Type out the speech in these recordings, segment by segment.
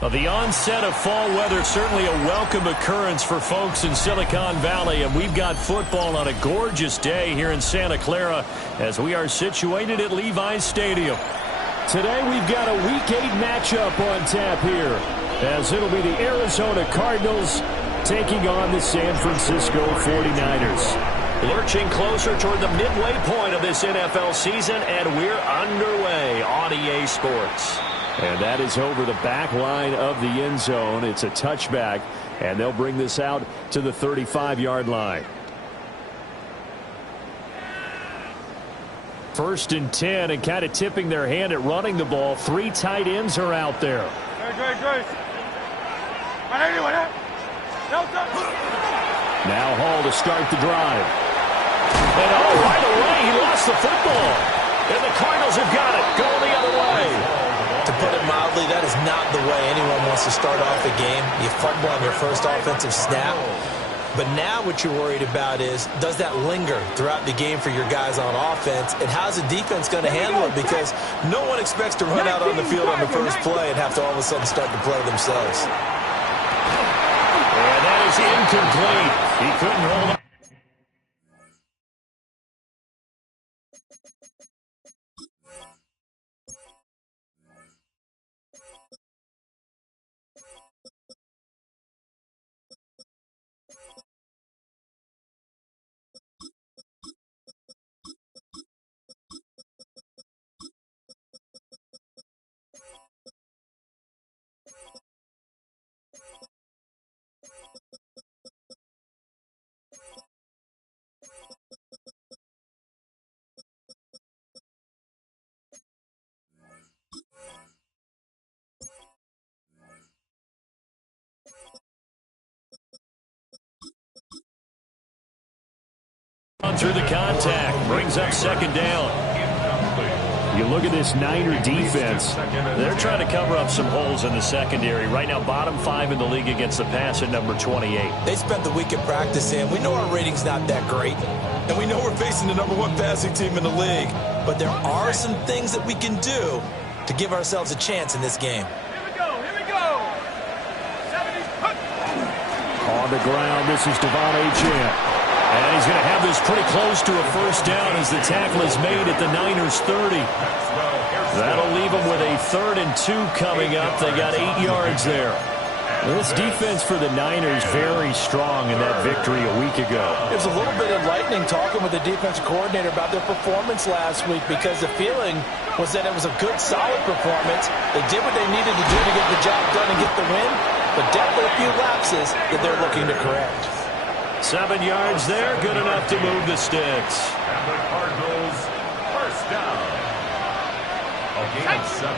Well, the onset of fall weather, certainly a welcome occurrence for folks in Silicon Valley, and we've got football on a gorgeous day here in Santa Clara as we are situated at Levi's Stadium. Today we've got a Week 8 matchup on tap here, as it'll be the Arizona Cardinals taking on the San Francisco 49ers. Lurching closer toward the midway point of this NFL season, and we're underway on EA Sports. And that is over the back line of the end zone. It's a touchback, and they'll bring this out to the 35-yard line. 1st and 10, and kind of tipping their hand at running the ball. 3 tight ends are out there. Now Hall to start the drive. And right away, he lost the football. And the Cardinals have got it, going the other way. To put it mildly, that is not the way anyone wants to start off a game. You fumble on your first offensive snap. But now what you're worried about is, does that linger throughout the game for your guys on offense? And how's the defense going to handle it? Because no one expects to run out on the field on the first play and have to all of a sudden start to play themselves. And that is incomplete. He couldn't hold on. Through the contact, brings up 2nd down. You look at this Niner defense. They're trying to cover up some holes in the secondary. Right now, bottom 5 in the league against the pass at number 28. They spent the weekend practicing. We know our rating's not that great. And we know we're facing the number 1 passing team in the league. But there are some things that we can do to give ourselves a chance in this game. Here we go. 70s, put. On the ground, this is Devon Achane. And he's going to have this pretty close to a first down as the tackle is made at the Niners' 30. That'll leave them with a 3rd and 2 coming up. They got 8 yards there. This defense for the Niners very strong in that victory a week ago. It was a little bit enlightening talking with the defensive coordinator about their performance last week, because the feeling was that it was a good, solid performance. They did what they needed to do to get the job done and get the win, but definitely a few lapses that they're looking to correct. 7 yards there, good enough to move the sticks. And the Cardinals, first down. A gain of 7.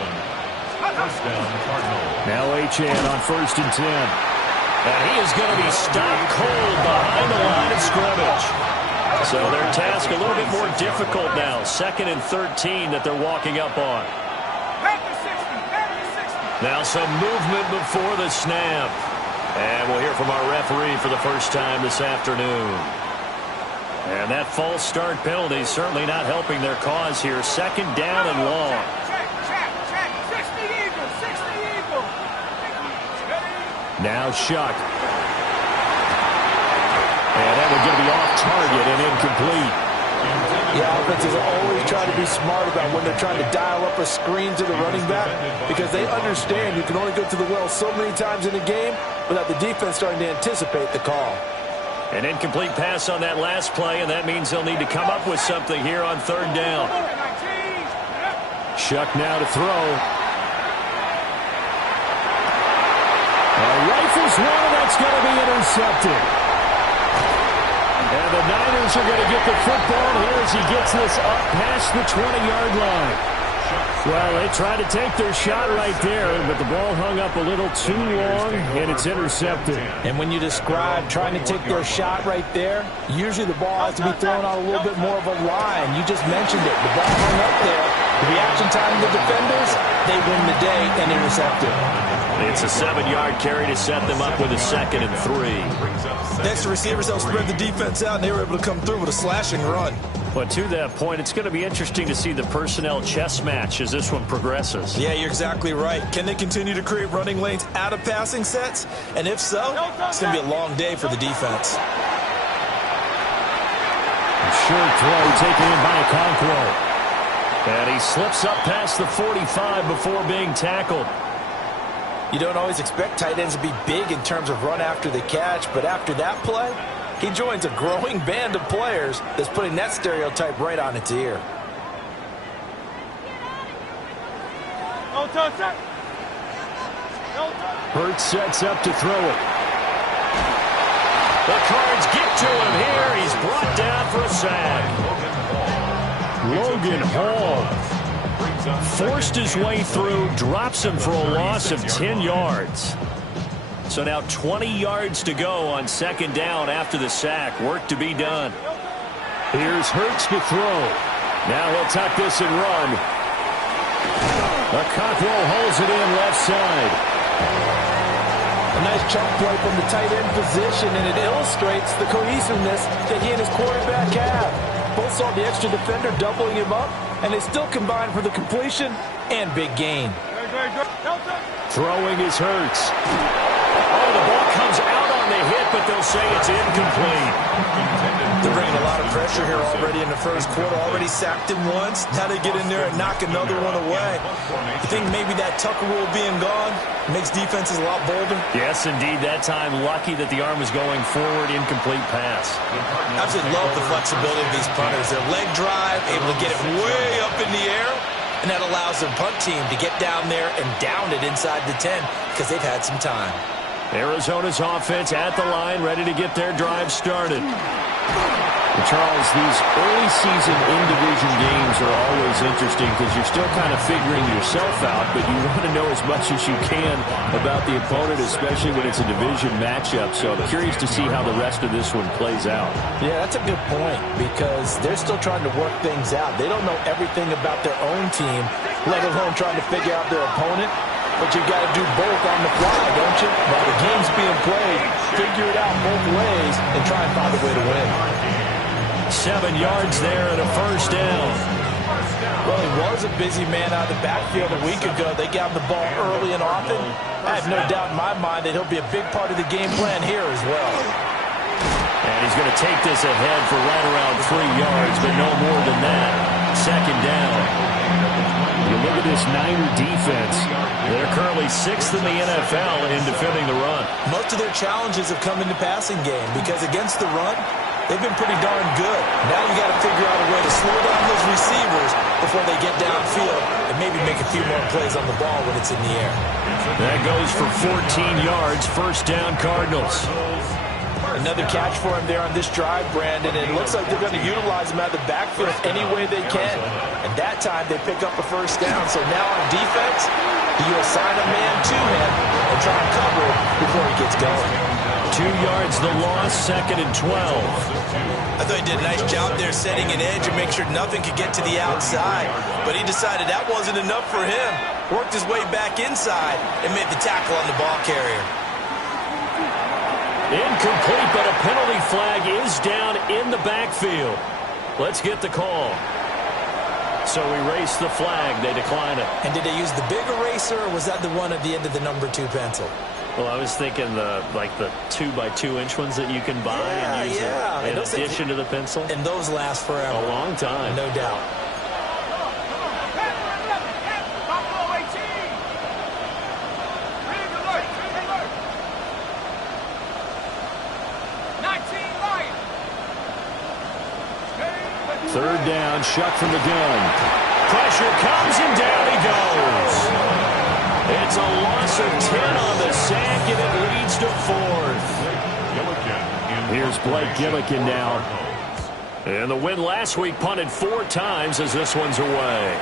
First down, Cardinals. Now Achane on 1st and 10. And he is going to be stopped cold behind the line of scrimmage. So their task a little bit more difficult now. 2nd and 13 that they're walking up on. Now some movement before the snap. And we'll hear from our referee for the first time this afternoon. And that false start penalty certainly not helping their cause here. 2nd down and long. Check. 60 Eagle. Now Shuck. And that would get me off target and incomplete. Yeah, offenses always try to be smart about when they're trying to dial up a screen to the running back, because they understand you can only go to the well so many times in a game without the defense starting to anticipate the call. An incomplete pass on that last play, and that means they'll need to come up with something here on 3rd down. Shuck now to throw. Rifles one, and that's going to be intercepted. And the Niners are going to get the football here as he gets this up past the 20-yard line. Well, they tried to take their shot right there, but the ball hung up a little too long, and it's intercepted. And when you describe trying to take their shot right there, usually the ball has to be thrown on a little bit more of a line. You just mentioned it. The ball hung up there. The reaction time of the defenders, they win the day and intercepted. It's a 7-yard carry to set them up with a 2nd and 3. Next to receivers, they'll spread the defense out, and they were able to come through with a slashing run. But to that point, it's going to be interesting to see the personnel chess match as this one progresses. Yeah, you're exactly right. Can they continue to create running lanes out of passing sets? And if so, it's going to be a long day for the defense. Short throw taken in by Okonkwo. And he slips up past the 45 before being tackled. You don't always expect tight ends to be big in terms of run after the catch, but after that play, he joins a growing band of players that's putting that stereotype right on its ear. Hurts sets up to throw it. The Cards get to him here. He's brought down for a sack. Logan Hall forced his way through, drops him for a loss of 10 yards. So now 20 yards to go on 2nd down after the sack. Work to be done. Here's Hurts to throw. Now he'll tuck this and run. Okonkwo holds it in left side. A nice chunk play from the tight end position, and it illustrates the cohesiveness that he and his quarterback have. Both saw the extra defender doubling him up, and they still combined for the completion and big gain. Throwing is Hurts. Oh, the ball comes out on the hit, but they'll say it's incomplete. They're bringing a lot of pressure here already in the first quarter. Already sacked him once. Now they get in there and knock another one away. You think maybe that Tucker rule being gone makes defenses a lot bolder? Yes, indeed. That time, lucky that the arm was going forward, incomplete pass. I absolutely love the flexibility of these punters. Their leg drive, able to get it way up in the air, and that allows their punt team to get down there and down it inside the 10 because they've had some time. Arizona's offense at the line, ready to get their drive started. And Charles, these early season in-division games are always interesting because you're still kind of figuring yourself out, but you want to know as much as you can about the opponent, especially when it's a division matchup. So I'm curious to see how the rest of this one plays out. Yeah, that's a good point because they're still trying to work things out. They don't know everything about their own team, let alone trying to figure out their opponent. But you got to do both on the fly, don't you? While the game's being played, figure it out both ways and try and find a way to win. 7 yards there and a first down. Well, he was a busy man out of the backfield a week ago. They got him the ball early and often. I have no doubt in my mind that he'll be a big part of the game plan here as well. And he's going to take this ahead for right around 3 yards, but no more than that. 2nd down. You look at this Niner defense. They're currently 6th in the NFL in defending the run. Most of their challenges have come in the passing game because against the run, they've been pretty darn good. Now you got to figure out a way to slow down those receivers before they get downfield and maybe make a few more plays on the ball when it's in the air. That goes for 14 yards. First down, Cardinals. Another catch for him there on this drive, Brandon. And it looks like they're going to utilize him out of the backfield any way they can. And that time they pick up a first down. So now on defense, you assign a man to him and try and cover it before he gets going. 2 yards the loss, 2nd and 12. I thought he did a nice job there setting an edge and make sure nothing could get to the outside. But he decided that wasn't enough for him. Worked his way back inside and made the tackle on the ball carrier. Incomplete, but a penalty flag is down in the backfield. Let's get the call. So erase the flag. They decline it. And did they use the big eraser, or was that the one at the end of the number 2 pencil? Well, I was thinking the 2x2-inch ones that you can buy and use in addition to the pencil. And those last forever. A long time. No doubt. Third down, Shuck from the gun. Pressure comes and down he goes. It's a loss of 10 on the sack, and it leads to 4th. Here's Blake Gillikin now. And the win last week punted 4 times as this one's away.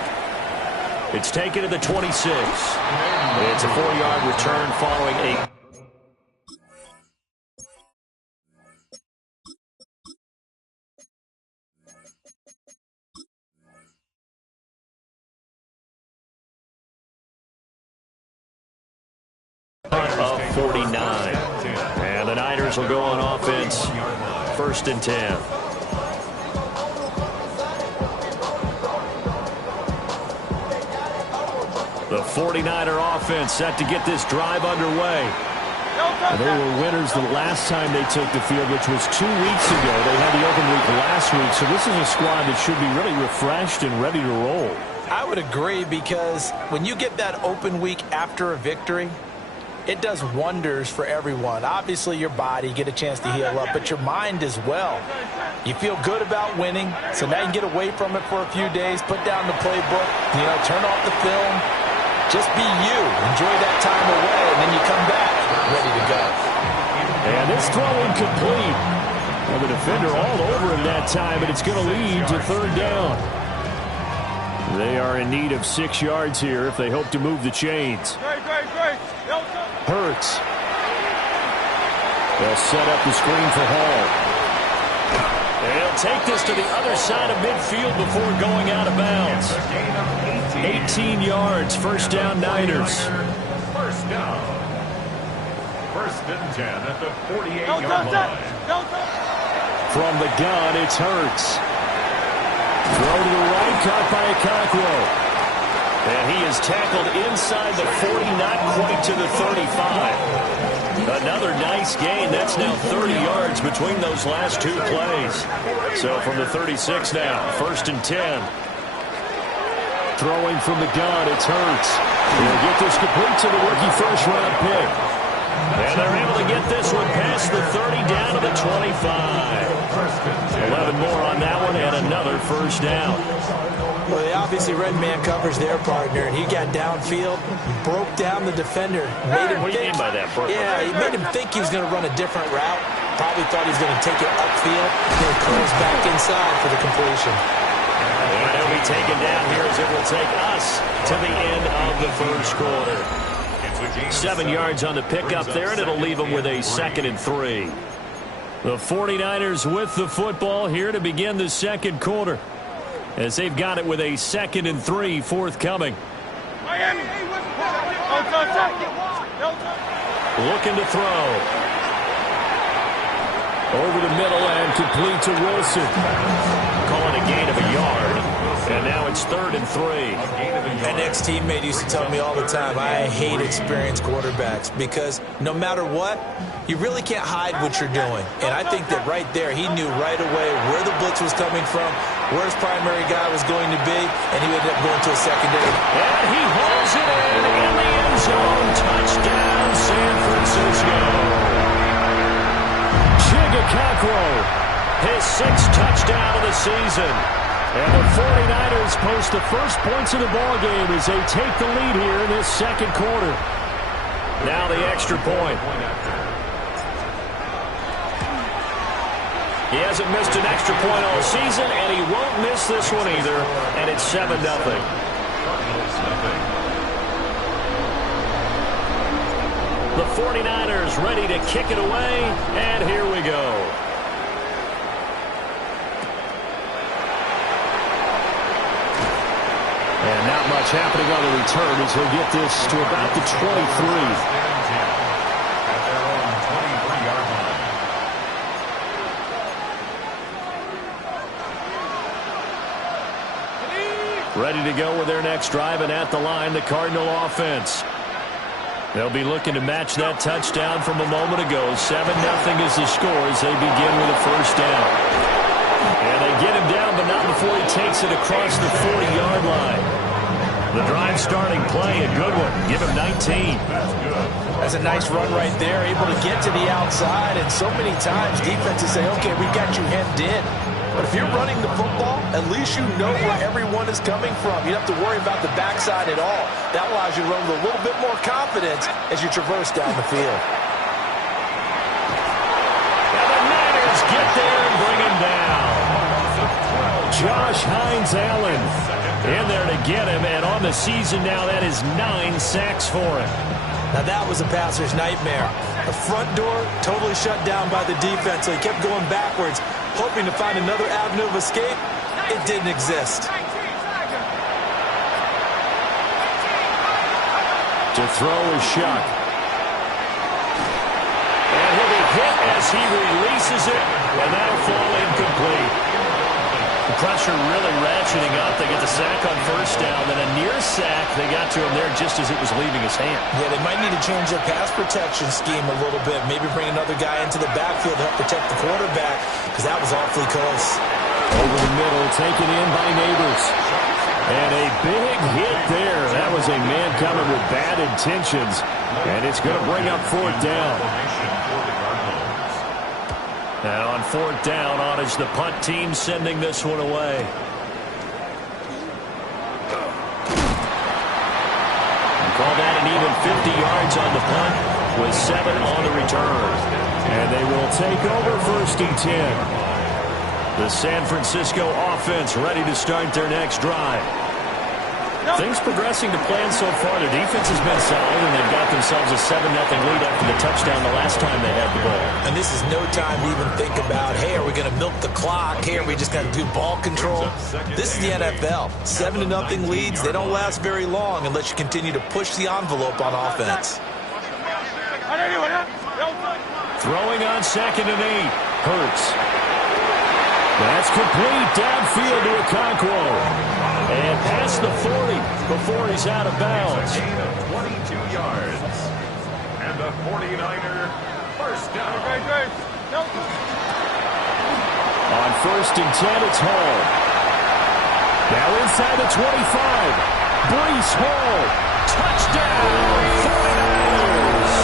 It's taken to the 26. It's a 4-yard return following a 49. And the Niners will go on offense, 1st and 10. The 49er offense set to get this drive underway. And they were winners the last time they took the field, which was 2 weeks ago. They had the open week last week, so this is a squad that should be really refreshed and ready to roll. I would agree, because when you get that open week after a victory, it does wonders for everyone. Obviously, your body, get a chance to heal up, but your mind as well. You feel good about winning, so now you can get away from it for a few days, put down the playbook, turn off the film, just be you. Enjoy that time away, and then you come back ready to go. And this throw incomplete. Well, the defender all over him that time, and it's going to lead to 3rd down. They are in need of 6 yards here if they hope to move the chains. Hurts. They'll set up the screen for Hall. And he'll take this to the other side of midfield before going out of bounds. 18 yards, 1st down Niners. 1st down. 1st and 10 at the 48-yard line. From the gun, it's Hurts. Throw to the right, caught by Okonkwo. And he is tackled inside the 40, not quite to the 35. Another nice gain. That's now 30 yards between those last 2 plays. So from the 36 now, 1st and 10. Throwing from the gun, it's Hurts. He'll get this complete to the rookie 1st-round pick. And they're able to get this one past the 30 down to the 25. 11 more on that one and another 1st down. Well, they obviously read man coverage their partner, and he got downfield, broke down the defender. What do you mean by that, Brooke? Yeah, he made him think he was going to run a different route. Probably thought he was going to take it upfield. Then he curls back inside for the completion. And he'll be taken down here as it will take us to the end of the 1st quarter. 7 yards on the pickup there, and it'll leave them with a 2nd and 3. The 49ers with the football here to begin the 2nd quarter, as they've got it with a 2nd and 3 forthcoming. Looking to throw. Over the middle and complete to Wilson. Calling a gain of a yard. And now it's 3rd and 3. An ex-teammate used to tell me all the time, I hate experienced quarterbacks, because no matter what, you really can't hide what you're doing. And I think that right there, he knew right away where the blitz was coming from, where his primary guy was going to be, and he ended up going to a secondary. And he hauls it in the end zone. Touchdown, San Francisco. Chig Okonkwo, his 6th touchdown of the season. And the 49ers post the first points of the ballgame as they take the lead here in this 2nd quarter. Now the extra point. He hasn't missed an extra point all season, and he won't miss this one either. And it's 7-0. The 49ers ready to kick it away, and here we go. And not much happening on the return as he'll get this to about the 23. Ready to go with their next drive, and at the line, the Cardinal offense. They'll be looking to match that touchdown from a moment ago. 7-0 is the score as they begin with a 1st down. And they get him down, but not before he takes it across the 40-yard line. The drive starting play, a good one. Give him 19. That's a nice run right there, able to get to the outside, and so many times defenses say, okay, we got you hemmed in. But if you're running the football, at least you know where everyone is coming from. You don't have to worry about the backside at all. That allows you to run with a little bit more confidence as you traverse down the field. And the Niners get there and bring him down. Josh Hines-Allen in there to get him, and on the season now, that is 9 sacks for him. Now that was a passer's nightmare. The front door totally shut down by the defense, so he kept going backwards, hoping to find another avenue of escape. It didn't exist. To throw is Shuck. as he releases it, and that'll fall incomplete. The pressure really ratcheting up. They get the sack on first down, then a near sack. They got to him there just as it was leaving his hand. Yeah, they might need to change their pass protection scheme a little bit. Maybe bring another guy into the backfield to help protect the quarterback, because that was awfully close. Over the middle, taken in by Neighbors. And a big hit there. That was a man coming with bad intentions. And it's going to bring up fourth down. And on fourth down, on is the punt team sending this one away. Call that an even 50 yards on the punt with 7 on the return. And they will take over first and 10. The San Francisco offense ready to start their next drive. Things progressing to plan so far. Their defense has been solid, and they've got themselves a 7-0 lead after the touchdown the last time they had the ball. And this is no time to even think about, hey, are we going to milk the clock? Hey, are we just going to do ball control? This is the NFL. 7-0 leads, they don't last very long unless you continue to push the envelope on offense. Throwing on 2nd and 8. Hurts. That's complete downfield to Okonkwo. And past the 40 before he's out of bounds. Gain of 22 yards. And the 49er first down. On first and 10, it's Hall. Now inside the 25. Breece Hall. Touchdown, 49ers.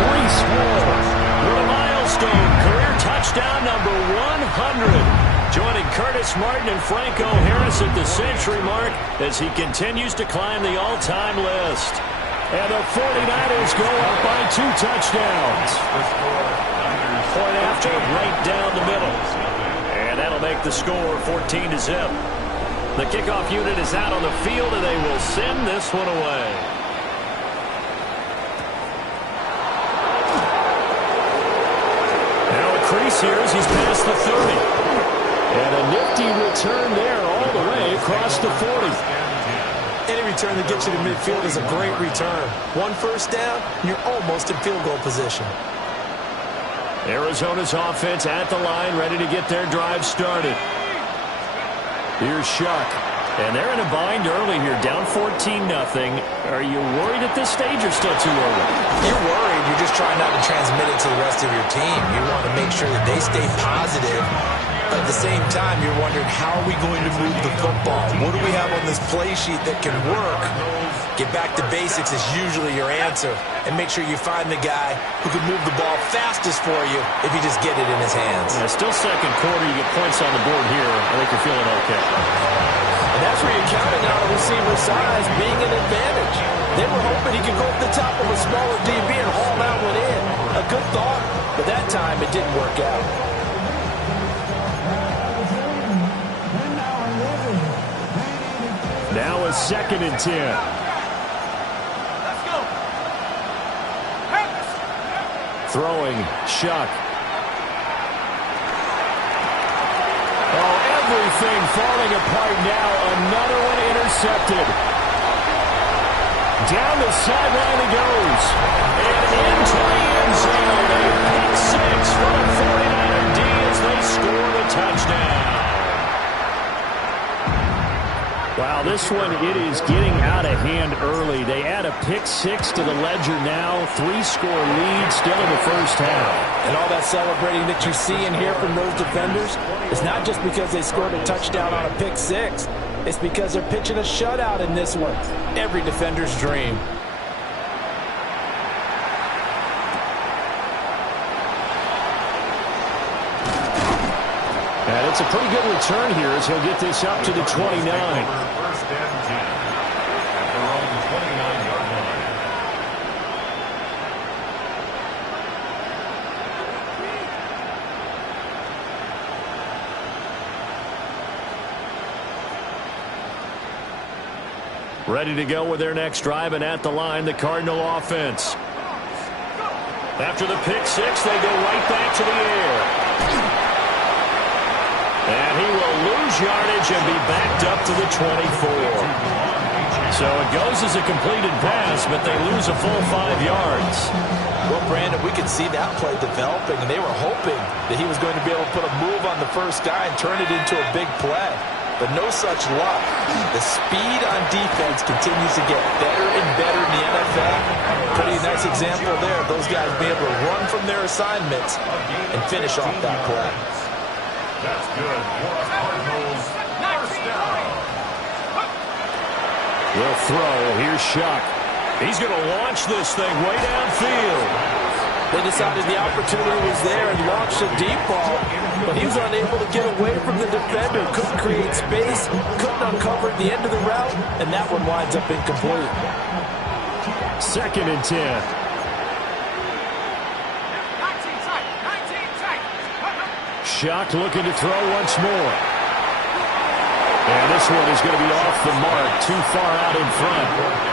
Breece Hall with a milestone. Career touchdown number 100. Joining Curtis Martin and Franco Harris at the century mark as he continues to climb the all-time list. And the 49ers go up by 2 touchdowns. Point after, right down the middle. And that'll make the score 14-0. The kickoff unit is out on the field, and they will send this one away. Now a crease here as he's past the 30. And a nifty return there all the way across the 40. Any return that gets you to midfield is a great return. 1 first down, and you're almost in field goal position. Arizona's offense at the line, ready to get their drive started. Here's Shuck. And they're in a bind early here, down 14-0. Are you worried at this stage or still too early? You're worried. You're just trying not to transmit it to the rest of your team. You want to make sure that they stay positive. But at the same time, you're wondering, how are we going to move the football? What do we have on this play sheet that can work? Get back to basics is usually your answer. And make sure you find the guy who can move the ball fastest for you if you just get it in his hands. Yeah, still second quarter. You get points on the board here. I think you're feeling okay. And that's where you're counting on a receiver's size being an advantage. They were hoping he could go up the top of a smaller DB and haul that one in. A good thought, but that time it didn't work out. Now a 2nd and 10. Let's go. Throwing, Shuck. Oh, everything falling apart now. Another one intercepted. Down the sideline he goes. And into the end zone. A pick 6 for the 49er D as they score the touchdown. Wow, this one, it is getting out of hand early. They add a pick 6 to the ledger now. 3-score lead still in the first half. And all that celebrating that you see and hear from those defenders is not just because they scored a touchdown on a pick 6. It's because they're pitching a shutout in this one. Every defender's dream. And it's a pretty good return here as he'll get this up to the 29. First and 10 at their own 29-yard line. Ready to go with their next drive, and at the line, the Cardinal offense. After the pick 6, they go right back to the air. And he will lose yardage and be backed up to the 24. So it goes as a completed pass, but they lose a full 5 yards. Well, Brandon, we could see that play developing, and they were hoping that he was going to be able to put a move on the first guy and turn it into a big play. But no such luck. The speed on defense continues to get better and better in the NFL. Pretty nice example there of those guys being able to run from their assignments and finish off that play. That's good. Cardinals, first down. Will throw. Here's Shuck. He's going to launch this thing way downfield. They decided the opportunity was there and launched a deep ball, but he was unable to get away from the defender, couldn't create space, couldn't uncover at the end of the route, and that one winds up incomplete. 2nd and 10. 19 seconds. Shuck looking to throw once more. And this one is going to be off the mark, too far out in front.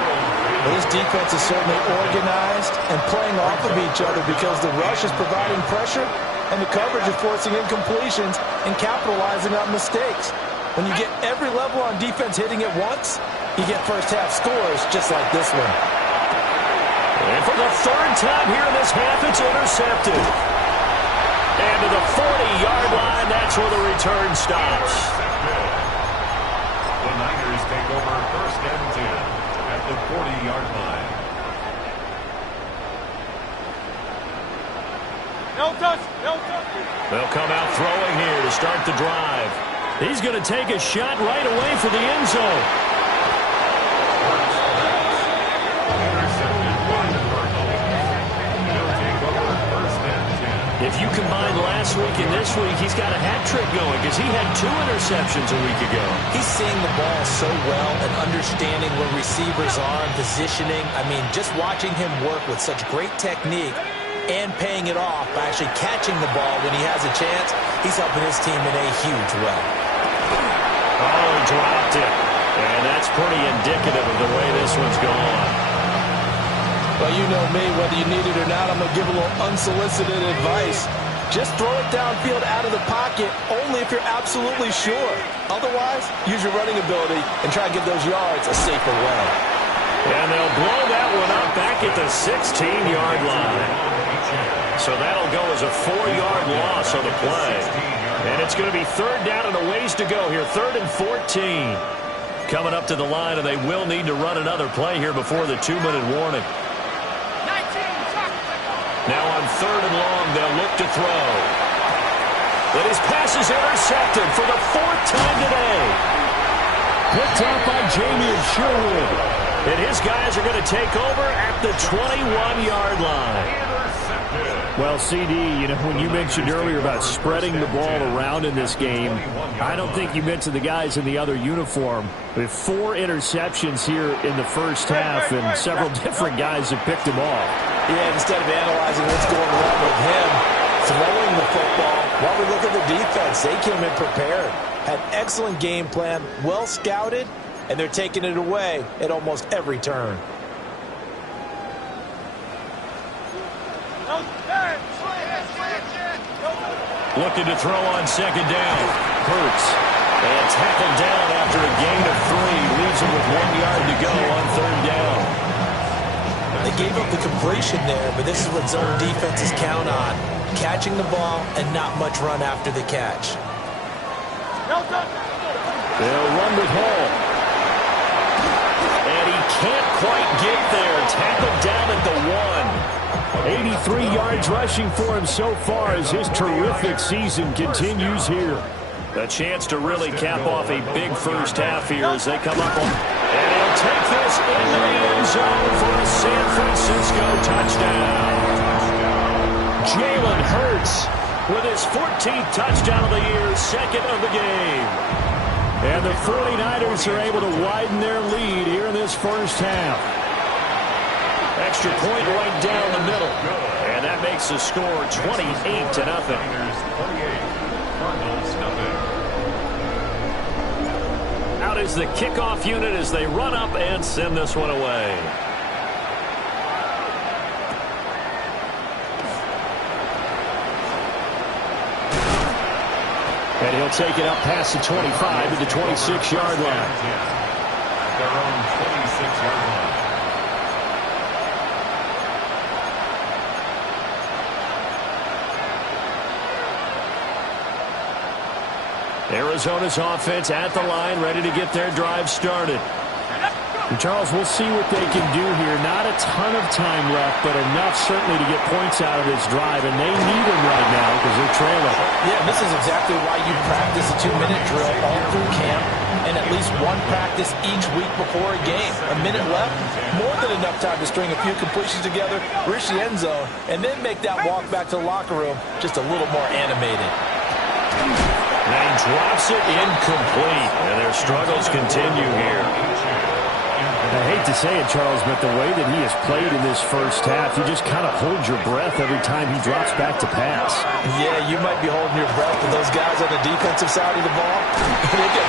Well, this defense is certainly organized and playing off of each other because the rush is providing pressure and the coverage is forcing incompletions and capitalizing on mistakes. When you get every level on defense hitting at once, you get first-half scores just like this one. And for the 3rd time here in this half, it's intercepted. And to the 40-yard line, that's where the return stops. The Niners take over 1st and 10. At the 40-yard line. No touch. They'll come out throwing here to start the drive. He's going to take a shot right away for the end zone. Intercepted by the Cardinals. They'll take over 1st and 10. If you combine last week and this week, he's got a hat trick going because he had 2 interceptions a week ago. He's seeing the ball so well and understanding where receivers are and positioning. I mean, just watching him work with such great technique and paying it off by actually catching the ball when he has a chance, he's helping his team in a huge way. Oh, he dropped it. And that's pretty indicative of the way this one's gone. Well, you know me, whether you need it or not, I'm going to give a little unsolicited advice. Just throw it downfield out of the pocket only if you're absolutely sure. Otherwise, use your running ability and try to get those yards a safer way. And they'll blow that one up back at the 16-yard line. So that'll go as a 4-yard loss on the play. And it's going to be 3rd down and a ways to go here. 3rd and 14. Coming up to the line, and they will need to run another play here before the 2-minute warning. Now on 3rd and long, they'll look to throw. But his pass is intercepted for the 4th time today. Picked up by Jamien Sherwood. And his guys are going to take over at the 21-yard line. Well, CD, you know, when you mentioned earlier about spreading the ball around in this game, I don't think you mentioned the guys in the other uniform. With 4 interceptions here in the first half, and several different guys have picked them off. Yeah, instead of analyzing what's going wrong with him, throwing the football, while we look at the defense, they came in prepared, had excellent game plan, well scouted, and they're taking it away at almost every turn. Looking to throw on 2nd down. Hurts. And tackled down after a gain of 3. Leaves him with 1 yard to go on 3rd down. They gave up the completion there, but this is what zone defenses count on. Catching the ball and not much run after the catch. They'll run with Hall. And he can't quite get there. Tackled down at the 1. 83 yards rushing for him so far as his terrific season continues here. A chance to really cap off a big first half here as they come up on. And he'll take this into the end zone for a San Francisco touchdown. Jalen Hurts with his 14th touchdown of the year, 2nd of the game. And the 49ers are able to widen their lead here in this first half. Extra point right down the middle. And that makes the score 28-0. Out is the kickoff unit as they run up and send this one away. And he'll take it up past the 25 to the 26-yard line. Their own 26-yard line. Arizona's offense at the line, ready to get their drive started. And Charles, we'll see what they can do here. Not a ton of time left, but enough certainly to get points out of this drive, and they need them right now because they're trailing. Yeah, and this is exactly why you practice a 2-minute drill all through camp and at least one practice each week before a game. A minute left, more than enough time to string a few completions together, reach the end zone, and then make that walk back to the locker room just a little more animated. And he drops it incomplete, and their struggles continue here. I hate to say it, Charles, but the way that he has played in this first half, you just kind of hold your breath every time he drops back to pass. Yeah, you might be holding your breath, but those guys on the defensive side of the ball, they get...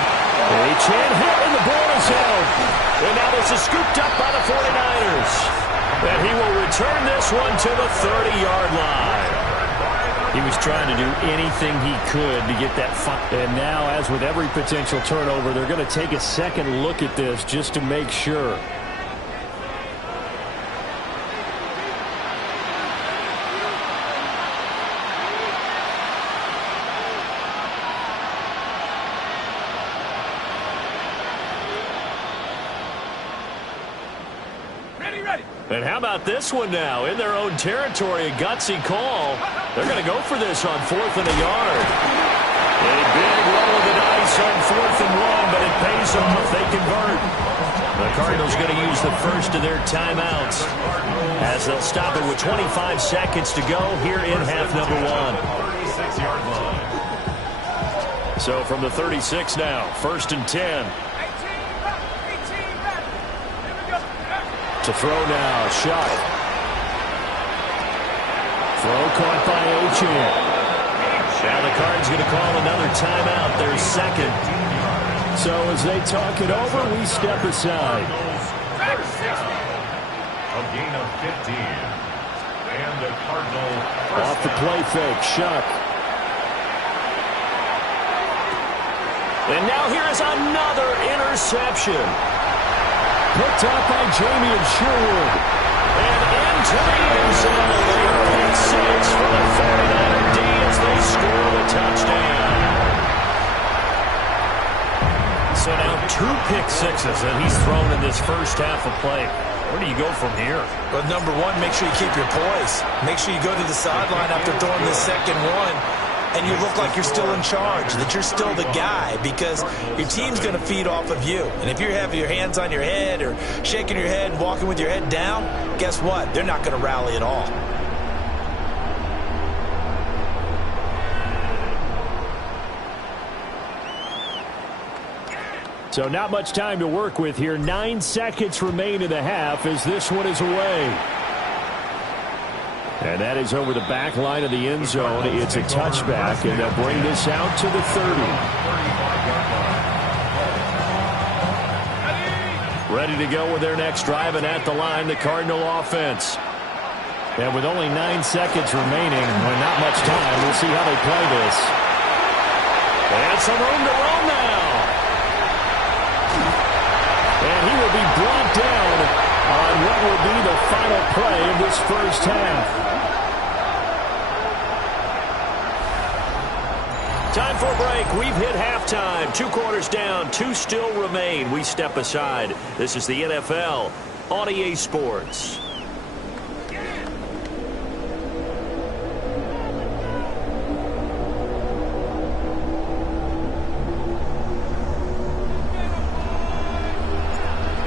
A chin hit, and the ball is held. And now this is scooped up by the 49ers. And he will return this one to the 30-yard line. He was trying to do anything he could to get that fun. And now, as with every potential turnover, they're going to take a second look at this just to make sure. And how about this one now? In their own territory, a gutsy call. They're going to go for this on 4th and a yard. A big roll of the dice on 4th and 1, but it pays them if they convert. The Cardinals going to use the first of their timeouts as they'll stop it with 25 seconds to go here in half number 1. 36-yard line. So from the 36 now, 1st and 10. To throw now, shot. Throw caught by Achane. Now the Cards going to call another timeout, their second. So as they talk it over, we step aside. A gain of 15. And the Cardinal Off the play fake, Shuck. And now here is another interception. Picked up by Jamien Sherwood. And into the end zone. Pick 6 for the 49er D as they score the touchdown. So now 2 pick sixes that he's thrown in this first half of play. Where do you go from here? Well, number one, make sure you keep your poise. Make sure you go to the sideline after throwing the second one, and you look like you're still in charge, that you're still the guy, because your team's going to feed off of you. And if you have your hands on your head or shaking your head and walking with your head down, guess what? They're not going to rally at all. So not much time to work with here. 9 seconds remain in the half as this one is away. And that is over the back line of the end zone. It's a touchback, and they'll bring this out to the 30. Ready to go with their next drive, and at the line, the Cardinal offense. And with only 9 seconds remaining, and not much time, we'll see how they play this. And some room to run now. And he will be brought down on what will be the final play of this first half. Time for a break. We've hit halftime. 2 quarters down. 2 still remain. We step aside. This is the NFL on EA Sports.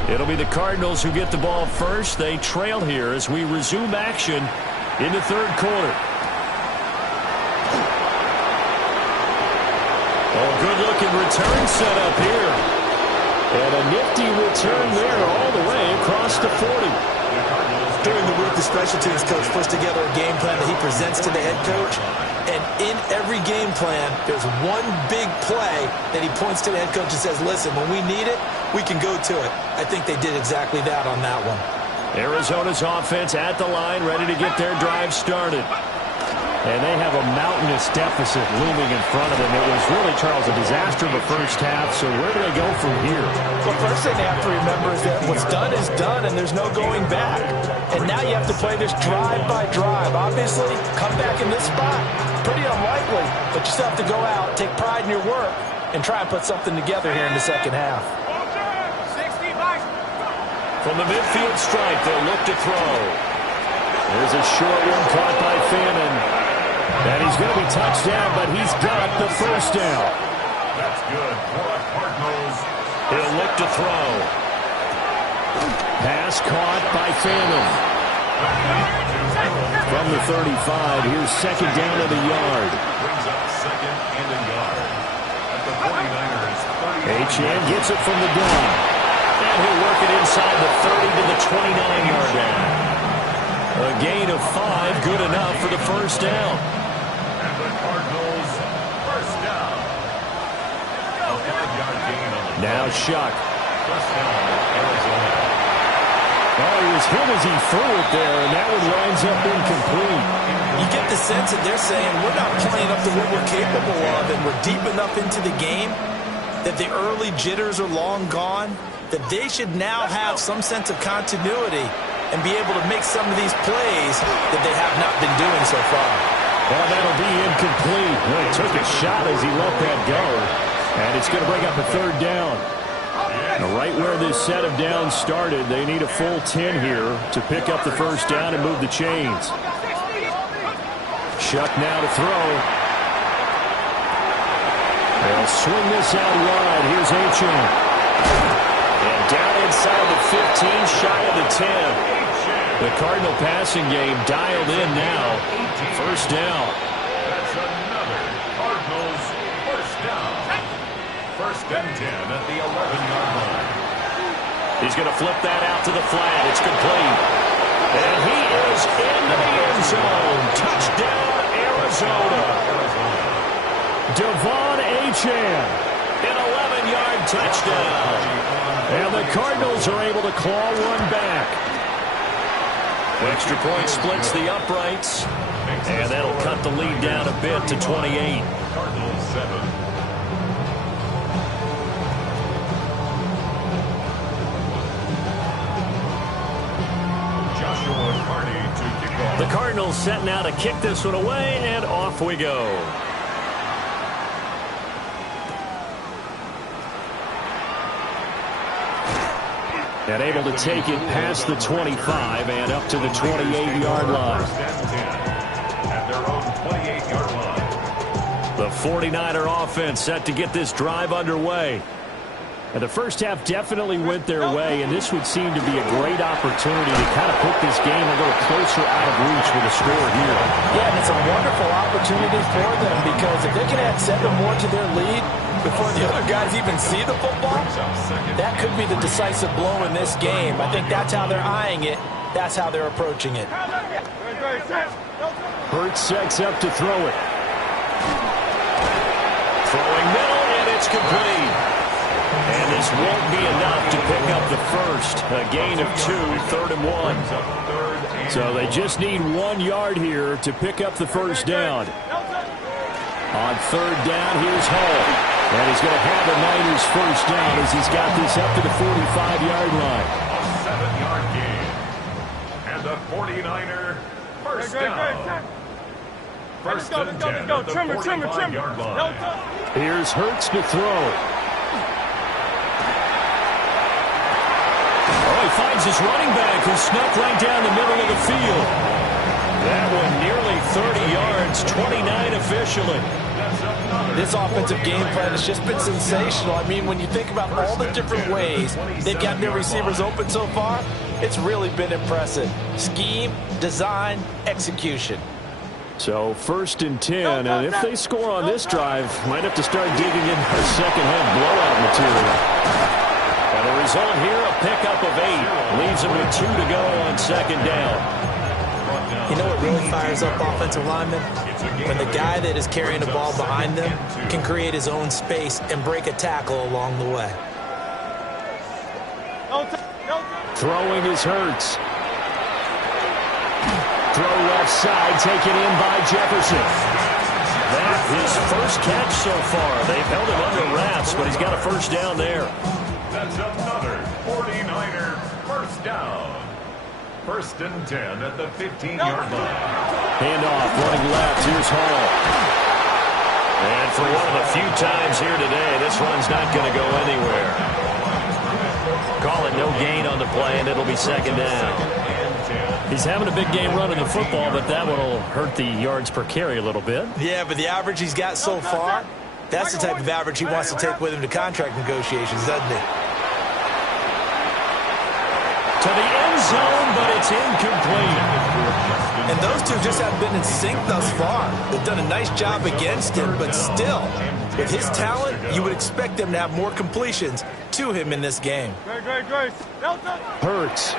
It'll be the Cardinals who get the ball first. They trail here as we resume action in the third quarter. Oh, good-looking return set up here. And a nifty return there all the way across the 40. During the week, the special teams coach puts together a game plan that he presents to the head coach. And in every game plan, there's one big play that he points to the head coach and says, listen, when we need it, we can go to it. I think they did exactly that on that one. Arizona's offense at the line, ready to get their drive started. And they have a mountainous deficit looming in front of them. It was really, Charles, a disaster the first half, so where do they go from here? Well, first thing they have to remember is that what's done is done, and there's no going back. And now you have to play this drive by drive. Obviously, come back in this spot, pretty unlikely, but you still have to go out, take pride in your work, and try and put something together here in the second half. From the midfield stripe, they'll look to throw. There's a short one caught by Fannin. And he's going to be touched down, but he's got the first down. That's good for the Cardinals. He'll look to throw. Pass caught by Fannin. From the 35, here's second down of the yard. Brings up second and a yard. At the 49ers, 30. Achane gets it from the gun. And he'll work it inside the 30 to the 29-yard line. A gain of 5, good enough for the first down. And the Cardinals, first down. A 5-yard gain on the Now Shuck. first down, Arizona. Oh, he was hit as he threw it there, and that one winds up incomplete. You get the sense that they're saying we're not playing up to what we're capable of, and we're deep enough into the game that the early jitters are long gone, that they should now have some sense of continuity and be able to make some of these plays that they have not been doing so far. Well, that'll be incomplete. Well, he took a shot as he let that go, and it's going to bring up a third down. Now, right where this set of downs started, they need a full 10 here to pick up the first down and move the chains. Shuck now to throw. They'll swing this out wide. Here's Achane. And down inside the 15, shy of the 10. The Cardinal passing game dialed in now. First down. That's another Cardinals first down. First and 10 at the 11-yard line. He's going to flip that out to the flat. It's complete. And he is into the end zone. Touchdown, Arizona. Devon Achane, an 11-yard touchdown. And the Cardinals are able to claw one back. Extra point splits the uprights. And that'll cut the lead down a bit to 28. Cardinals 7. Joshua Carney to kick off. The Cardinals set now to kick this one away, and off we go. And able to take it past the 25 and up to the 28-yard line. First and 10 at their own 28-yard line. The 49er offense set to get this drive underway. And the first half definitely went their way, and this would seem to be a great opportunity to kind of put this game a little closer out of reach with a score here. Yeah, and it's a wonderful opportunity for them because if they can add 7 more to their lead before the other guys even see the football, that could be the decisive blow in this game. I think that's how they're eyeing it. That's how they're approaching it. Hurts sets up to throw it. Throwing middle, and it's complete. And this won't be enough to pick up the first. A gain of 2, 3rd and 1. So they just need 1 yard here to pick up the first down. On 3rd down, here's Hall. And he's going to have the Niners first down as he's got this up to the 45-yard line. A 7-yard gain. And the 49er first down. First and 10 at the 45-yard line. Here's Hurts to throw. Oh, he finds his running back who snuck right down the middle of the field. That one nearly 30 yards, 29 officially. This offensive game plan has just been sensational. I mean, when you think about all the different ways they've gotten their receivers open so far, it's really been impressive. Scheme, design, execution. So 1st and 10, and if they score on this drive, might have to start digging in for second-half blowout material. And the result here, a pickup of 8. Leaves them with 2 to go on 2nd down. You know what really fires up offensive linemen? When the guy that is carrying the ball behind them can create his own space and break a tackle along the way. Throwing is Hurts. Throw left side, taken in by Jefferson. That his first catch so far. They've held him under wraps, but he's got a first down there. That's another 49er first down. 1st and 10 at the 15-yard line. Handoff, running left. Here's Hall. And for one of the few times here today, this run's not going to go anywhere. Call it no gain on the play, and it'll be second down. He's having a big game running the football, but that one will hurt the yards per carry a little bit. Yeah, but the average he's got so far, that's the type of average he wants to take with him to contract negotiations, doesn't he? To the end zone, but it's incomplete. And those two just haven't been in sync thus far. They've done a nice job against him, but still, with his talent, you would expect them to have more completions to him in this game. Hurts.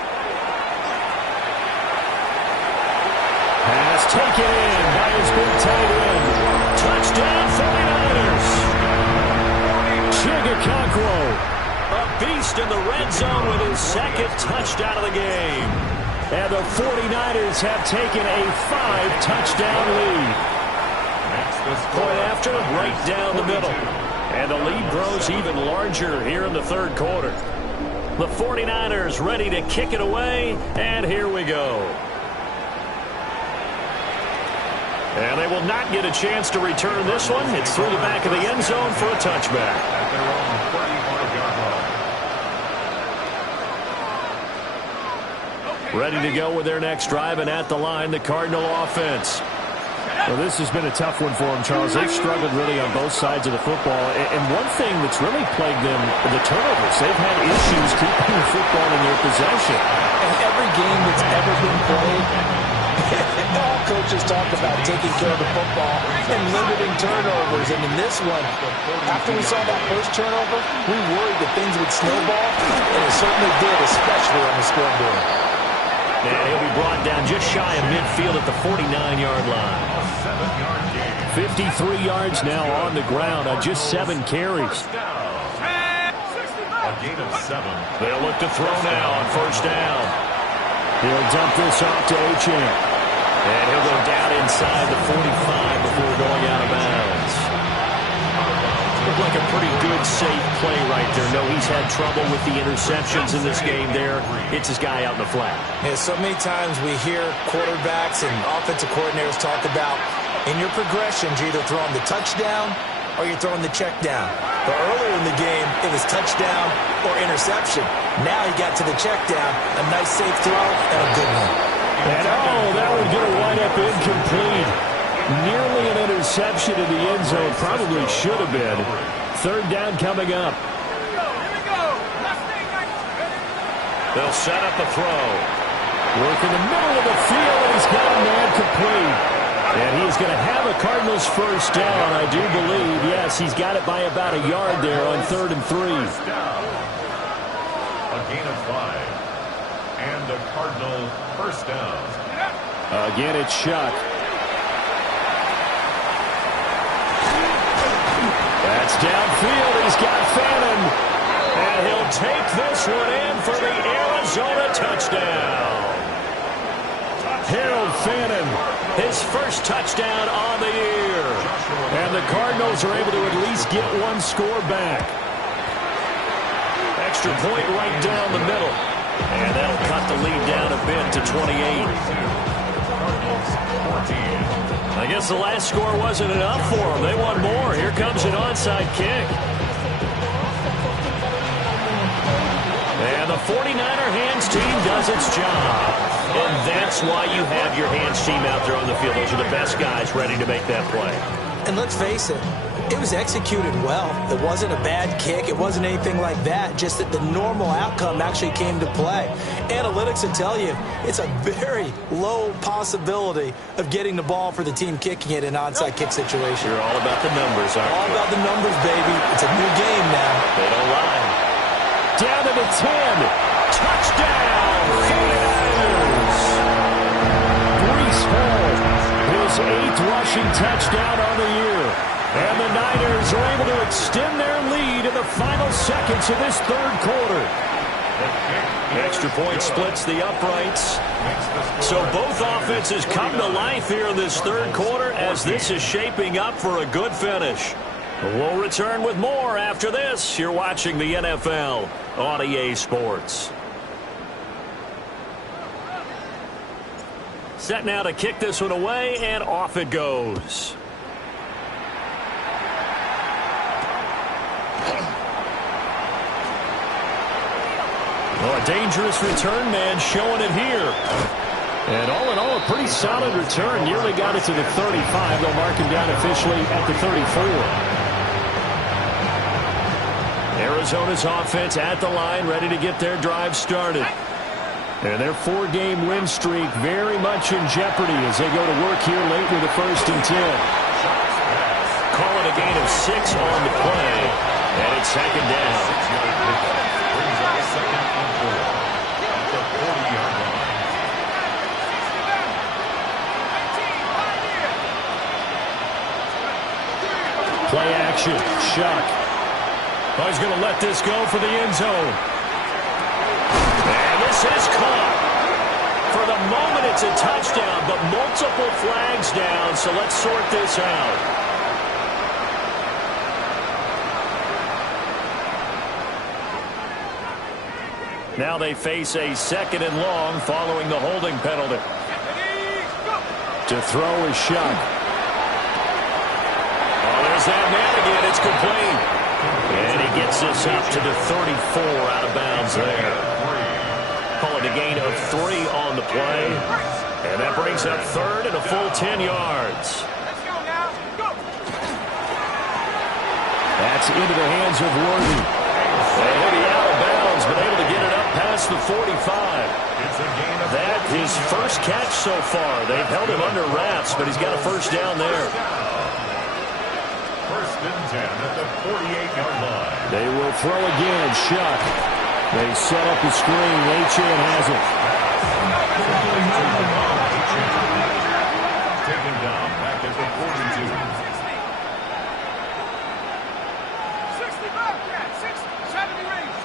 Pass taken in by his big tight end. Touchdown 49ers. Chigakonkwo. A beast in the red zone with his second touchdown of the game. And the 49ers have taken a 5-touchdown lead. Point after, right down the middle. And the lead grows even larger here in the third quarter. The 49ers ready to kick it away, and here we go. And they will not get a chance to return this one. It's through the back of the end zone for a touchback. At their own 35-yard line. Ready to go with their next drive, and at the line, the Cardinal offense. Well, this has been a tough one for them, Charles. They've struggled really on both sides of the football. And one thing that's really plagued them, the turnovers. They've had issues keeping the football in their possession. And every game that's ever been played, all coaches talk about taking care of the football and limiting turnovers. And in this one, after we saw that first turnover, we worried that things would snowball, and it certainly did, especially on the scoreboard. And he'll be brought down just shy of midfield at the 49-yard line. 53 yards now on the ground on just 7 carries. A gain of 7. They'll look to throw now on first down. He'll dump this off to Achane. And he'll go down inside the 45 before going out of bounds. Looked like a pretty good, safe play right there. No, he's had trouble with the interceptions in this game there. It's his guy out in the flat. Yeah, so many times we hear quarterbacks and offensive coordinators talk about in your progressions, you're either throwing the touchdown or you're throwing the check down. But earlier in the game, it was touchdown or interception. Now he got to the check down, a nice safe throw, and a good one. And that would get a wind up incomplete. Nearly an interception in the end zone. Probably should have been. Third down coming up. They'll set up a throw. Work in the middle of the field, and he's got a man complete. And he's going to have a Cardinals first down, I do believe. Yes, he's got it by about a yard there on 3rd and 3. A gain of 5. And the Cardinal first down. Again, it's Shuck. That's downfield. He's got Fannin. And he'll take this one in for the Arizona touchdown. Harold Fannin. His first touchdown on the year. And the Cardinals are able to at least get one score back. Extra point right down the middle. And that'll cut the lead down a bit to 28. I guess the last score wasn't enough for them. They want more. Here comes an onside kick. And the 49er hands team does its job. And that's why you have your hands team out there on the field. Those are the best guys ready to make that play. And let's face it, it was executed well. It wasn't a bad kick. It wasn't anything like that. Just that the normal outcome actually came to play. Analytics will tell you it's a very low possibility of getting the ball for the team kicking it in an onside kick situation. You're all about the numbers, aren't you? All about the numbers, baby. It's a new game now. They don't lie. Down to the 10. Touchdown! 49ers! Breece Hall, his 8th rushing touchdown on the year. And the Niners are able to extend their lead in the final seconds of this third quarter. Extra point splits the uprights. So both offenses come to life here in this third quarter as this is shaping up for a good finish. We'll return with more after this. You're watching the NFL on EA Sports. Set now to kick this one away, and off it goes. Oh, a dangerous return man showing it here. And all in all, a pretty solid return. Nearly got it to the 35. They'll mark him down officially at the 34. Arizona's offense at the line, ready to get their drive started. And their 4-game win streak very much in jeopardy as they go to work here late with the 1st and 10. Call it a gain of 6 on the play, and it's 2nd down. Brings up 2nd and 4 at the 40-yard line. Play action. Shock. Oh, he's going to let this go for the end zone. And this is caught. For the moment, it's a touchdown, but multiple flags down, so let's sort this out. Now they face a 2nd and long following the holding penalty. To throw is Shock. Oh, there's that man again. It's complete. And he gets this up to the 34 out of bounds there. Call it a gain of 3 on the play. And that brings up 3rd and a full 10 yards. That's into the hands of Worthy. And he'll be out of bounds, but able to get it up past the 45. That his first catch so far. They've held him under wraps, but he's got a 1st down there. 1st and 10 at the 48-yard line. They will throw again. Shock. They set up the screen. Achane has it. Taken down back at the 42. 70 range.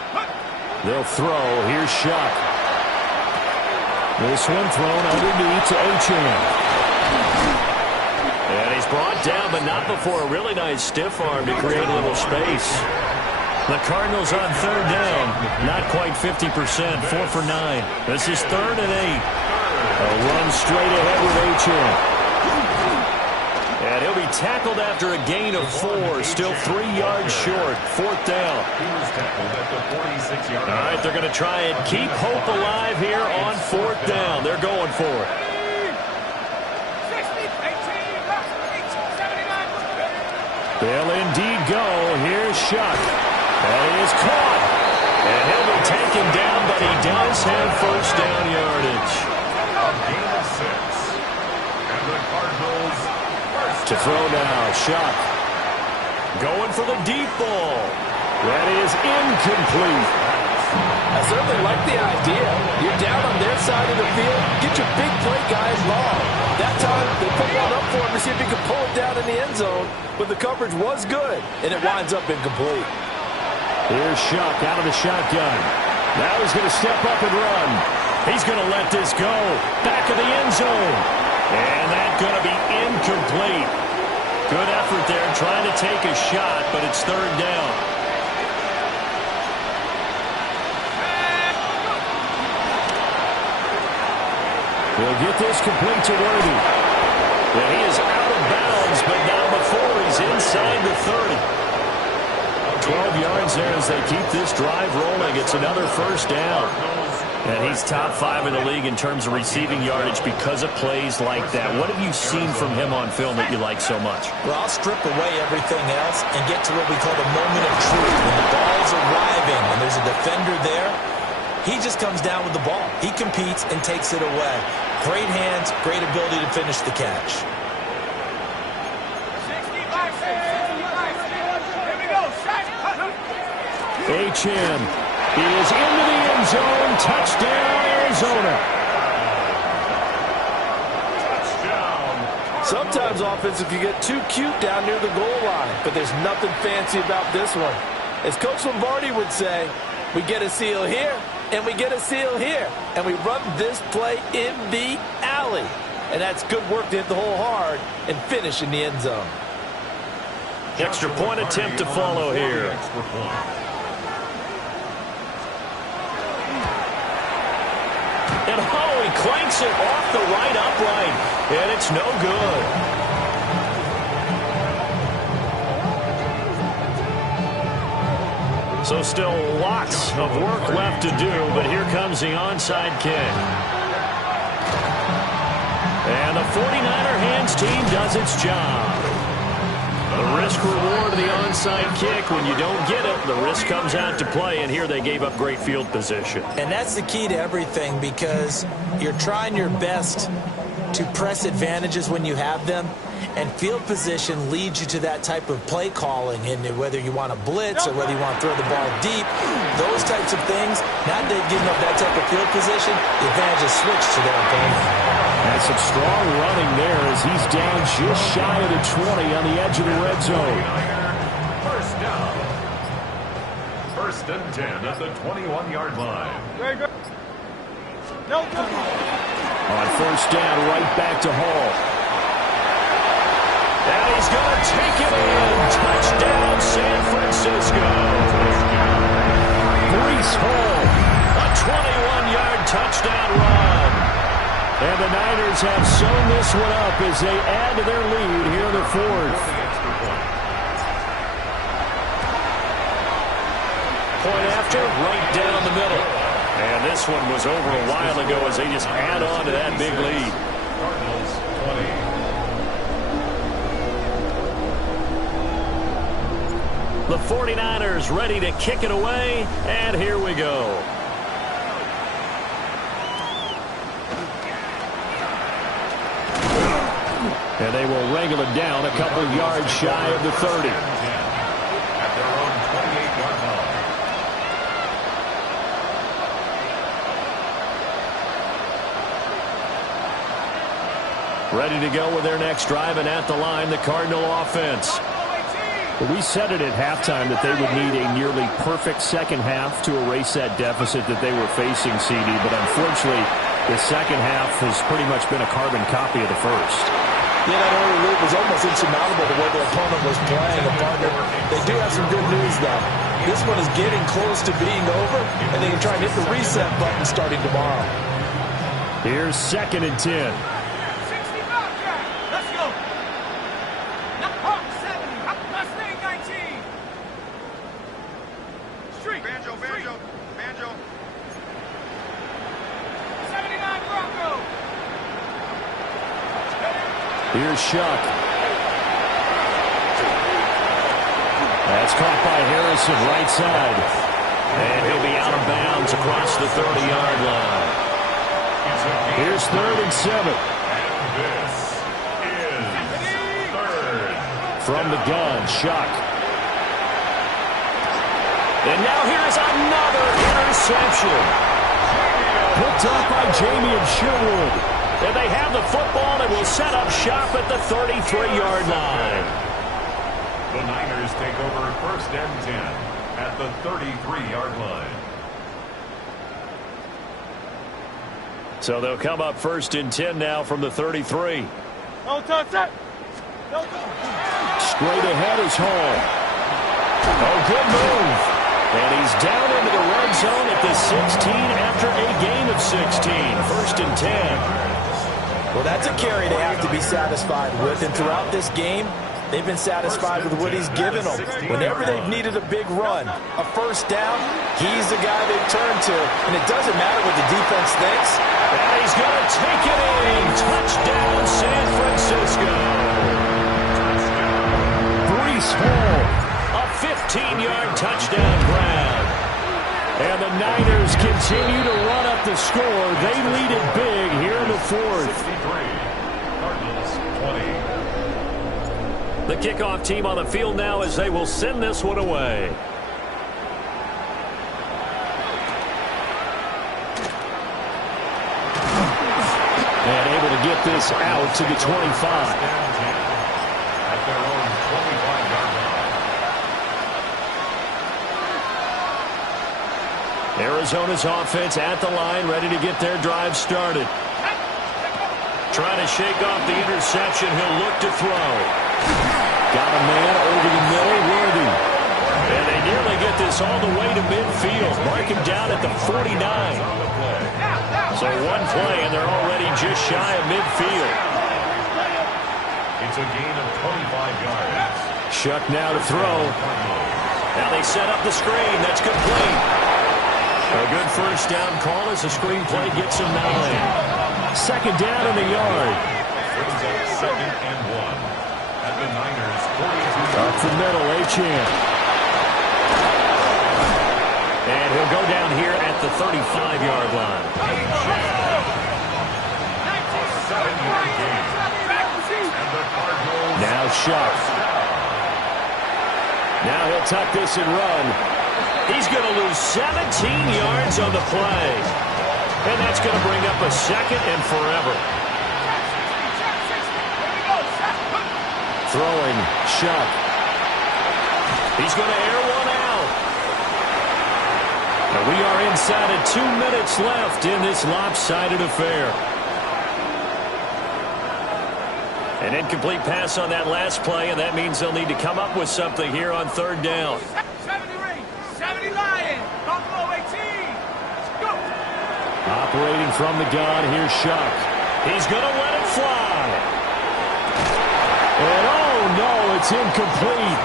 They'll throw. Here's Shock. This one thrown underneath to Achane. And he's brought down, but not before a really nice stiff arm to create a little space. The Cardinals on 3rd down. Not quite 50%. 4 for 9. This is 3rd and 8. A run straight ahead with Achane. And he'll be tackled after a gain of 4. Still 3 yards short. 4th down. He was tackled at the 46-yard line. All right, they're going to try and keep hope alive here on 4th down. They're going for it. They'll indeed go. Here's Shock. And he is caught. And he'll be taken down, but he does have 1st down yardage. A gain of 6. And the Cardinals To throw now. Shock. Going for the deep ball. That is incomplete. I certainly like the idea. You're down on their side of the field. Get your big play guys long. That time, they put one up for him to see if he could pull it down in the end zone. But the coverage was good, and it winds up incomplete. Here's Shock out of the shotgun. Now he's going to step up and run. He's going to let this go. Back of the end zone. And that's going to be incomplete. Good effort there trying to take a shot, but it's 3rd down. He'll get this complete to Worthy. And he is out of bounds, but now before he's inside the 30. 12 yards there as they keep this drive rolling. It's another 1st down. And he's top 5 in the league in terms of receiving yardage because of plays like that. What have you seen from him on film that you like so much? Well, I'll strip away everything else and get to what we call the moment of truth. When the ball's arriving and there's a defender there, he just comes down with the ball. He competes and takes it away. Great hands, great ability to finish the catch. Achane is into the end zone. Touchdown, Arizona. Sometimes offense, if you get too cute down near the goal line, but there's nothing fancy about this one. As Coach Lombardi would say, we get a seal here, and we get a seal here, and we run this play in the alley. And that's good work to hit the hole hard and finish in the end zone. Extra point attempt to follow here. And oh, he clanks it off the right upright, and it's no good. So still lots of work left to do, but here comes the onside kick. And the 49er hands team does its job. The risk-reward of the onside kick, when you don't get it, the risk comes out to play, and here they gave up great field position. And that's the key to everything, because you're trying your best to press advantages when you have them, and field position leads you to that type of play calling, and whether you want to blitz or whether you want to throw the ball deep, those types of things, now they've given up that type of field position, the advantage is switched to their opponent. And some strong running there as he's down just shy of the 20 on the edge of the red zone. First down. First and 10 at the 21-yard line. Very good. No, no. On first down, right back to Hall. And he's going to take it in. Touchdown, San Francisco. Breece Hall. A 21-yard touchdown run. And the Niners have sewn this one up as they add to their lead here in the fourth. Point after, right down the middle. And this one was over a while ago as they just add on to that big lead. Cardinals 20. The 49ers ready to kick it away, and here we go. And they will wrangle it down a couple yards shy of the 30. At their own 28-yard line. Ready to go with their next drive, and at the line, the Cardinal offense. We said it at halftime that they would need a nearly perfect second half to erase that deficit that they were facing, CD. But unfortunately, the second half has pretty much been a carbon copy of the first. Yeah, that early lead was almost insurmountable the way their opponent was playing. And partner, they do have some good news, though. This one is getting close to being over, and they can try and hit the reset button starting tomorrow. Here's second and 10. 60 back, Jack. Let's go. Hawk 70. Mustang 19. Street. Banjo, banjo, banjo. 79 Bronco. Here's Shuck. That's caught by Harrison right side. And he'll be out of bounds across the 30-yard line. Here's third and 7. And this is third. From the gun, Shuck. And now here's another interception. Picked up by Jamien Sherwood. And they have the football and will set up shop at the 33-yard line. The Niners take over first and 10 at the 33-yard line. So they'll come up first and 10 now from the 33. No touch it. No touch. Straight ahead is Hall. Oh, good move. And he's down into the red zone at the 16 after a gain of 16. First and 10. Well, that's a carry they have to be satisfied with. And throughout this game, they've been satisfied with what he's given them. Whenever they've needed a big run, a first down, he's the guy they've turned to. And it doesn't matter what the defense thinks. And he's going to take it in. Touchdown, San Francisco. Breece Hall. A 15-yard touchdown grab. And the Niners continue to run up the score. They lead it big here in the fourth. 63. Cardinals 20. The kickoff team on the field now as they will send this one away. And able to get this out to the 25. At their own 25-yard line. Arizona's offense at the line, ready to get their drive started. Trying to shake off the interception. He'll look to throw. Got a man over the middle, Worthy. And they nearly get this all the way to midfield. Mark him down at the 49. So one play, and they're already just shy of midfield. It's a gain of 25 yards. Shuck now to throw. Now they set up the screen. That's complete. A good first down call as the screen play gets him 9. Second down in the yard. Brings up 2nd and 1 at the Niners' 42. Up the middle, Achane. And he'll go down here at the 35-yard line. A 7-yard gain. And the Cardinals. Now Shuck. Now he'll tuck this and run. He's going to lose 17 yards on the play. And that's going to bring up a 2nd and forever. Throwing, Shuck. He's going to air one out. And we are inside of 2 minutes left in this lopsided affair. An incomplete pass on that last play, and that means they'll need to come up with something here on 3rd down. 70 Ring, 70 Lion, Buffalo 18. Let's go. Operating from the gun, here's Shuck. He's going to let it fly. And oh no, it's incomplete.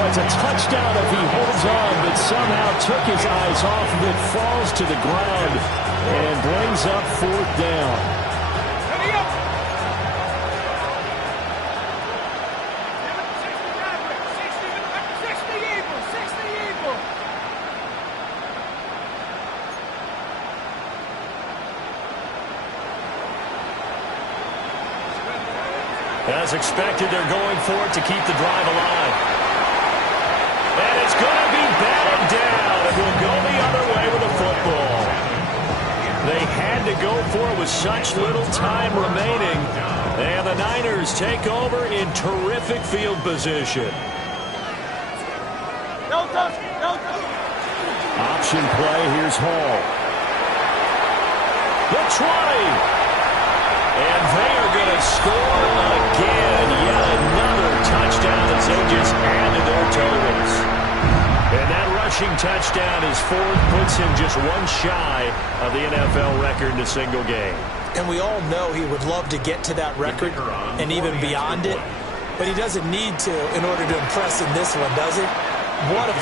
Well, it's a touchdown if he holds on, but somehow took his eyes off of it, falls to the ground, and brings up 4th down. Ready up. 60 Eagle, 60 Eagle. As expected, they're going for it to keep the drive alive. And it's going to be batted down, and will go the other way with the football. They had to go for it with such little time remaining. And the Niners take over in terrific field position. Option play, here's Hall. The 20. And they are going to score again. Yet another touchdown as they just added their totals. And that rushing touchdown is 4th, puts him just one shy of the NFL record in a single game. And we all know he would love to get to that record and even beyond it, but he doesn't need to in order to impress in this one, does it? What a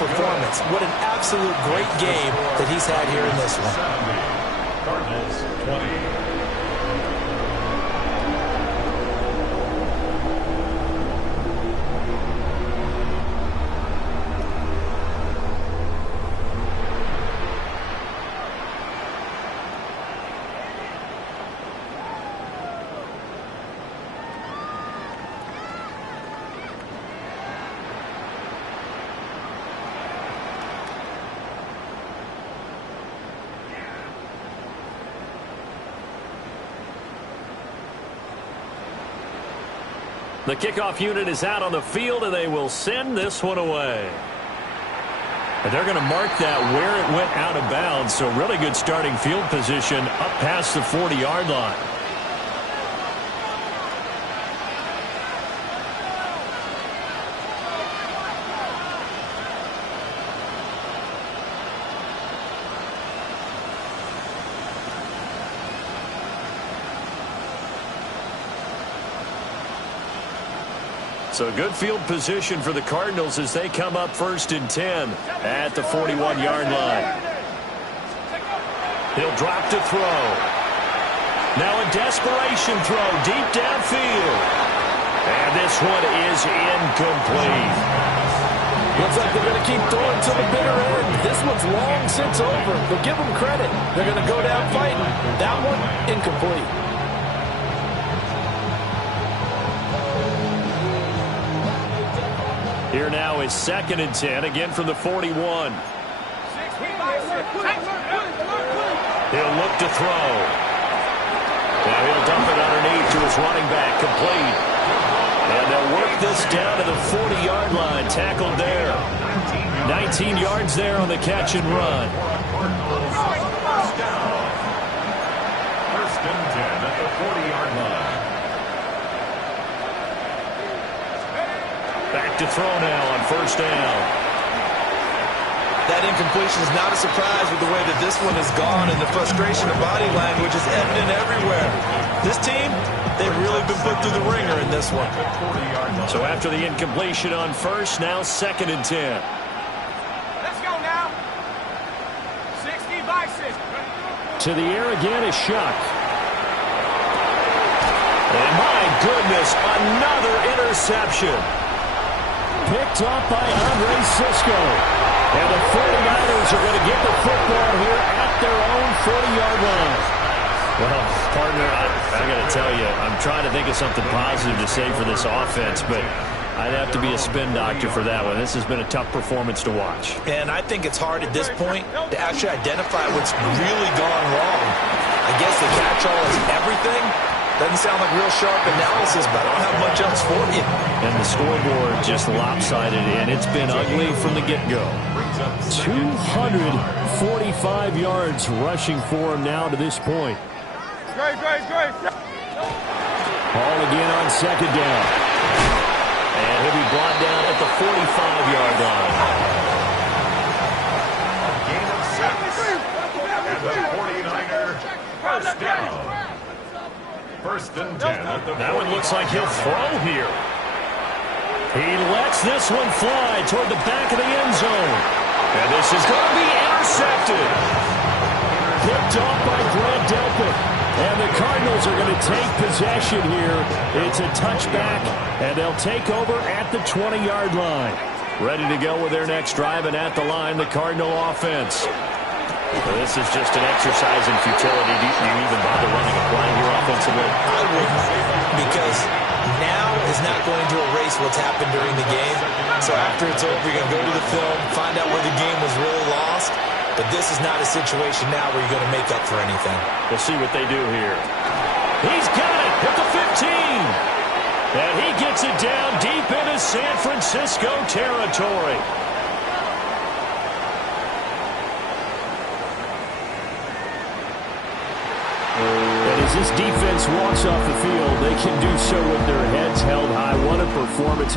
performance. What an absolute great game that he's had here in this one. Cardinals 20. The kickoff unit is out on the field, and they will send this one away. And they're going to mark that where it went out of bounds, so really good starting field position up past the 40-yard line. So good field position for the Cardinals as they come up 1st and 10 at the 41-yard line. He'll drop to throw. Now a desperation throw deep downfield. And this one is incomplete. Looks like they're going to keep throwing to the bitter end. This one's long since over, but give them credit. They're going to go down fighting. That one, incomplete. Here now is 2nd and 10, again from the 41. He'll look to throw. Now he'll dump it underneath to his running back, complete. And they'll work this down to the 40-yard line, tackled there. 19 yards there on the catch and run. 1st and 10 at the 40-yard line. Back to throw now on 1st down. That that incompletion is not a surprise with the way that this one has gone, and the frustration of body language is evident everywhere. This team, they've really been put through the ringer in this one. So after the incompletion on first, now 2nd and 10. Let's go now. 60 vices. To the air again is Shuck. And my goodness, another interception. Picked up by Andre Cisco. And the 49ers are going to get the football here at their own 40-yard line. Well, partner, I got to tell you, I'm trying to think of something positive to say for this offense, but I'd have to be a spin doctor for that one. This has been a tough performance to watch. And I think it's hard at this point to actually identify what's really gone wrong. I guess the catch-all is everything. Doesn't sound like real sharp analysis, but I don't have much else for you. And the scoreboard just lopsided, and it's been ugly from the get-go. 245 yards rushing for him now to this point. Great. Ball again on 2nd down. And he'll be brought down at the 45-yard line. Gain of 6. And the 49er first down. 1st and 10 at the 40. That one looks like he'll throw here. He lets this one fly toward the back of the end zone. And this is going to be intercepted. Picked off by Grant Delpit. And the Cardinals are going to take possession here. It's a touchback, and they'll take over at the 20-yard line. Ready to go with their next drive, and at the line, the Cardinal offense. So this is just an exercise in futility. Do you even bother running a play here offensively? I wouldn't, because now is not going to erase what's happened during the game. So after it's over, you're going to go to the film, find out where the game was really lost. But this is not a situation now where you're going to make up for anything. We'll see what they do here. He's got it at the 15. And he gets it down deep into San Francisco territory. And as this defense walks off the field, they can do so with their heads held high. What a performance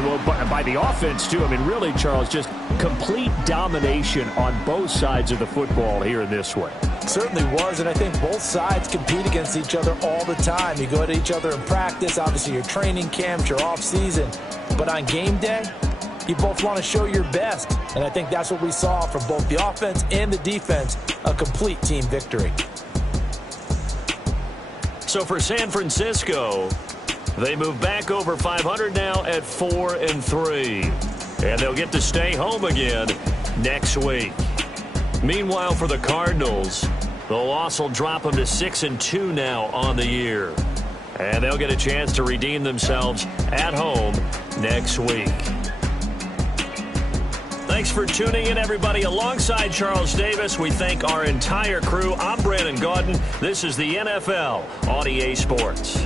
by the offense, too. I mean, really, Charles, just complete domination on both sides of the football here in this one. Certainly was, and I think both sides compete against each other all the time. You go at each other in practice, obviously your training camps, your off-season. But on game day, you both want to show your best. And I think that's what we saw from both the offense and the defense, a complete team victory. So for San Francisco, they move back over 500 now at 4-3. And they'll get to stay home again next week. Meanwhile, for the Cardinals, the loss will drop them to 6-2 now on the year. And they'll get a chance to redeem themselves at home next week. Thanks for tuning in, everybody. Alongside Charles Davis, we thank our entire crew. I'm Brandon Gaudin. This is the NFL on EA Sports.